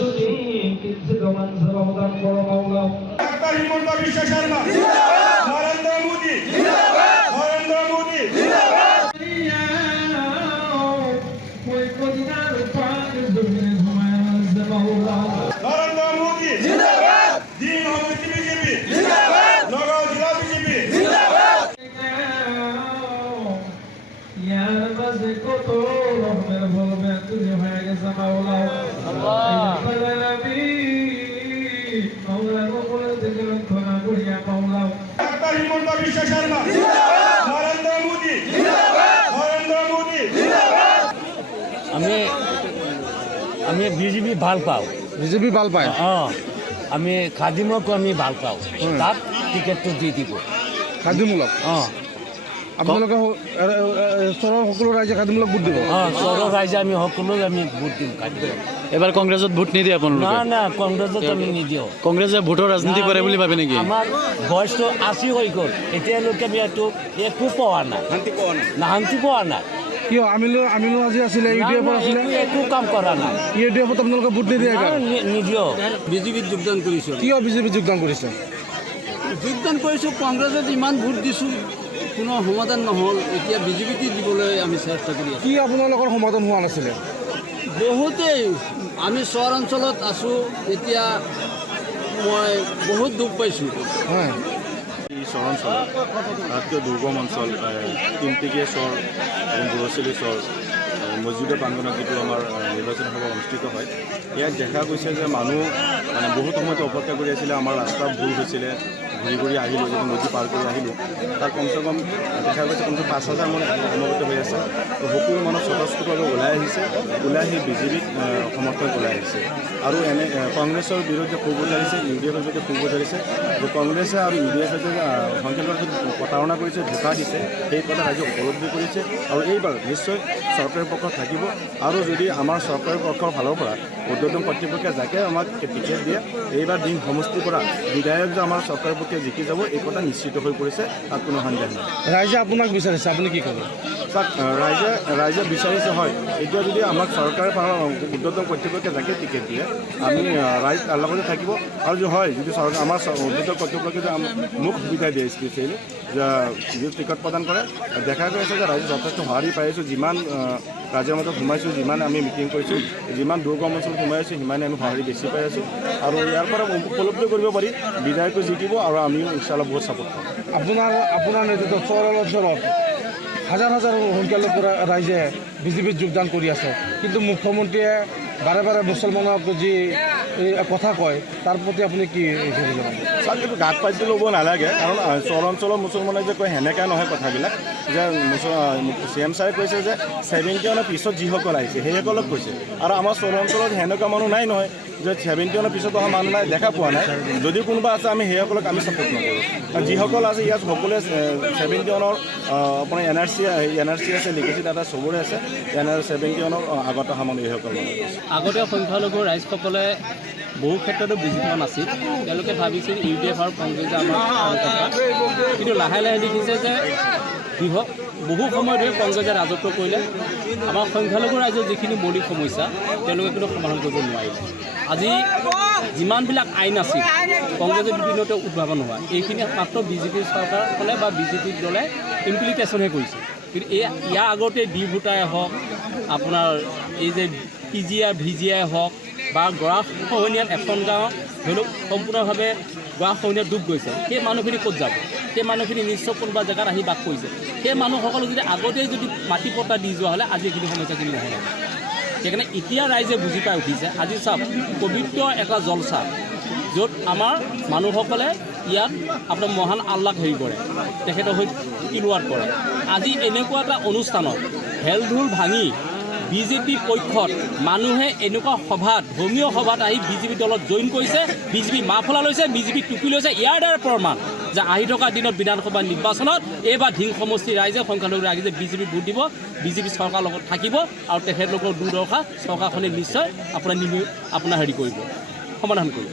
যদি কিঞ্চিত মানসে অবদান করো মাওলা। ডাক্তার হিমন্ত বিশ্ব শর্মা, নরেন্দ্র মোদী, নরেন্দ্র মোদী। নরেন্দ্র মোদী জিন্দাবাদ, দিন হচ্ছে বিজেপি জিন্দাবাদ, নগাঁও জেলা বিজেপি জিন্দাবাদ। ইয়ার মাঝে কত রকমের বলবে তুমি হয়ে গেছে মাওলা। ডাক্তার হিমন্ত বিশ্ব শর্মা, নরেন্দ্র মোদী, নরেন্দ্র মোদী। আমি বিজেপি ভাল পাওঁ। বিজেপি ভাল পায়। আমি খাদিমকো আমি ভাল পাওঁ, তাত টিকেটটো দি দিব। খাদ্যমূলক আপোনালোকে ওচৰৰ সকলো ৰাইজে খাদ্যমূলক ভোট দিব। ওচৰৰ ৰাইজে আমি সকলোকে আমি ভোট দিম খাদ্য। এবাৰ কংগ্ৰেছত ভোট নিদিয়ে আপোনালোকে? না কংগ্ৰেছত আমি নিদিওঁ। কংগ্ৰেছে ভোটৰ ৰাজনীতি কৰে বুলি ভাবে নেকি? আমাৰ বয়সটো 80 হৈ গ'ল, এতিয়ালৈকে আমি একো পোৱা নাই, শান্তি পোৱা নাই। কিয় আমিলো আজি আছিলে, ইউডিএফ আছিলে, একো কাম কৰা নাই। ইউডিএফত আপোনালোকে ভোট নিদিয়ে? নিদিওঁ। বিজেপিত যোগদান কৰিছোঁ। কিয় বিজেপিত যোগদান কৰিছে? যোগদান কৰিছোঁ, কংগ্ৰেছত ইমান ভোট দিছোঁ, কোনো সমাধান নহ'ল। এতিয়া বিজেপিত দিবলৈ আমি চেষ্টা কৰি আছোঁ। কি আপোনালোকৰ সমাধান হোৱা নাছিলে? বহুতেই আমি চহৰ অঞ্চলত আছোঁ, এতিয়া মই বহুত দুখ পাইছোঁ। হয়, এই চহৰাঞ্চল আটাইতকৈ দুৰ্গম অঞ্চল, তিনিটিকীয়া চৰ এবং বুঢ়চলী চৰ মছজিদৰ প্ৰাংগণত যিটো আমাৰ নিৰ্বাচন সভা অনুষ্ঠিত হয়, ইয়াত দেখা গৈছে যে মানুহ বহুত সময়ত অপেক্ষা কৰি আছিলে। আমাৰ ৰাস্তা ভুল হৈছিলে, ঘূৰি ঘূৰি আহিলোঁ, যিটো নদী পাৰ কৰি আহিলোঁ, তাত কমচে কম দেখা গৈছে কমচে 5,000 মানুহ সমবেত হৈ আছে। সকলো মানুহ স্বতঃস্ফূৰ্তভাৱে ওলাই আহিছে, ওলাই আহি বিজেপিক সমৰ্থন ওলাই আহিছে। আৰু কংগ্ৰেছৰ বিৰুদ্ধে ক্ষোভ উজাৰিছে, ইউডিএফৰ বিৰুদ্ধে ক্ষোভ উজাৰিছে যে কংগ্ৰেছে আৰু ইউডিএফে যে সংখ্যালঘুক প্ৰতাৰণা কৰিছে, ধোকা দিছে, সেই কথা ৰাইজে উপলব্ধি কৰিছে। আৰু এইবাৰ নিশ্চয় চৰকাৰী পক্ষ থাকিব। আৰু যদি আমাৰ চৰকাৰী পক্ষৰ ফালৰ পৰা উৰ্ধ্বতন কৰ্তৃপক্ষে যাকে আমাক টিকেট দিয়ে, এইবাৰ দিন সমষ্টিৰ পৰা বিধায়ক যে আমাৰ চৰকাৰী পক্ষে জিকি যাব, এই কথা নিশ্চিত হৈ পৰিছে, তাত কোনো সন্দেহ নাই। ৰাইজে আপোনাক বিচাৰিছে, আপুনি কি ক'ব? তাক ৰাইজে বিচাৰিছে হয়। এতিয়া যদি আমাক চৰকাৰে উৰ্ধ্বতন কৰ্তৃপক্ষে যাকে টিকেট দিয়ে, আমি ৰাইজ তাৰ লগতে থাকিব। আৰু হয়, যদি চৰকাৰ আমাৰ উৰ্ধ্বতন কৰ্তৃপক্ষে যে মোক সুবিধা দিয়ে স্পেচিয়েলি যে টিকট প্ৰদান কৰে, দেখা গৈ আছে যে ৰাইজে যথেষ্ট সঁহাৰি পাই আছোঁ। যিমান ৰাজ্যৰ মাজত সোমাইছোঁ, যিমান আমি মিটিং কৰিছোঁ, যিমান দুৰ্গম অঞ্চলত সোমাই আছোঁ, সিমানে আমি সঁহাৰি বেছি পাই আছোঁ। আৰু ইয়াৰ পৰা উপলব্ধি কৰিব পাৰি বিধায়কো জিকিব, আৰু আমিও ইনশাল্লাহ বহুত ছাপোৰ্ট কৰিম। আপোনাৰ নেতৃত্বত চহৰ অঞ্চলত হাজাৰ হাজাৰ সংখ্যালঘু ৰাইজে বিজেপিত যোগদান কৰি আছে, কিন্তু মুখ্যমন্ত্ৰীয়ে বাৰে বাৰে মুছলমানক যি কথা কয়, তাৰ প্ৰতি আপুনি কি ভাবিব? চাওক, কিন্তু গাত পাতি ল'ব নালাগে, কাৰণ চহৰ অঞ্চলৰ মুছলমানে যে কয় সেনেকৈ নহয় কথাবিলাক। যে CM ছাৰে কৈছে যে 71 পিছত যিসকল আহিছে সেইসকলক কৈছে, আৰু আমাৰ চহৰ অঞ্চলত সেনেকুৱা মানুহ নাই নহয় যে 71 পিছত অহা মানুহ নাই, দেখা পোৱা নাই। যদি কোনোবা আছে আমি সেইসকলক আমি ছাপোৰ্ট নকৰোঁ। আৰু যিসকল আছে ইয়াত সকলোৱে 71 আপোনাৰ NRC আছে, লিগেচি ডাটা চবৰে আছে। 71 আগত অহা মানুহ এইসকল মানুহ। আগতে সংখ্যালঘু ৰাইজসকলে বহু ক্ষেত্ৰতো বুজি পোৱা নাছিল। তেওঁলোকে ভাবিছিল ইউডিএফ আৰু কংগ্ৰেছে আমাৰ কথা, কিন্তু লাহে লাহে দেখিছে যে বহু সময় ধৰি কংগ্ৰেছে ৰাজত্ব কৰিলে আমাৰ সংখ্যালঘু ৰাইজৰ যিখিনি মৌলিক সমস্যা তেওঁলোকে কিন্তু সমাধান কৰিব নোৱাৰিলে। আজি যিমানবিলাক আইন আছিল কংগ্ৰেছে বিভিন্নতে উদ্ভাৱন হোৱা, এইখিনি মাত্ৰ বিজেপি চৰকাৰখনে বা বিজেপি দলে ইমপ্লিমেণ্টেশ্যনহে কৰিছে। কিন্তু ইয়াৰ আগতে ভোটাই হওক, আপোনাৰ এই যে PGI VGI হওক, বা গৰাখহনীয়াত এখন গাঁও ধৰি লওক সম্পূৰ্ণভাৱে গৰাখহনীয়াত ডুব গৈছে, সেই মানুহখিনি ক'ত যাব? সেই মানুহখিনি নিশ্চয় কোনোবা জেগাত আহি বাস কৰিছে। সেই মানুহসকলক যদি আগতেই যদি মাটি পট্টা দি যোৱা হ'লে আজি এইখিনি সমস্যাখিনি নহ'ল। সেইকাৰণে এতিয়া ৰাইজে বুজি পাই উঠিছে। আজি চাওক, পবিত্ৰ এটা জলচা, য'ত আমাৰ মানুহসকলে ইয়াত আপোনাৰ মহান আল্লাক হেৰি কৰে, তেখেতৰ হৈ তিলুৱাত কৰে। আজি এনেকুৱা এটা অনুষ্ঠানত হেল ধূল ভাঙি বিজেপি পক্ষত মানুহে এনেকুৱা সভাত, ধৰ্মীয় সভাত আহি বিজেপি দলত জইন কৰিছে, বিজেপি মাফলা লৈছে, বিজেপি টুপি লৈছে। ইয়াৰ দ্বাৰা প্ৰমাণ যে আহি থকা দিনত বিধানসভা নিৰ্বাচনত এইবাৰ ধিং সমষ্টিৰ ৰাইজে, সংখ্যালঘু ৰাইজে বিজেপি ভোট দিব, বিজেপি চৰকাৰৰ লগত থাকিব, আৰু তেখেতলোকৰ দুৰ্দশা চৰকাৰখনে নিশ্চয় আপোনাৰ হেৰি কৰিব, সমাধান কৰিব।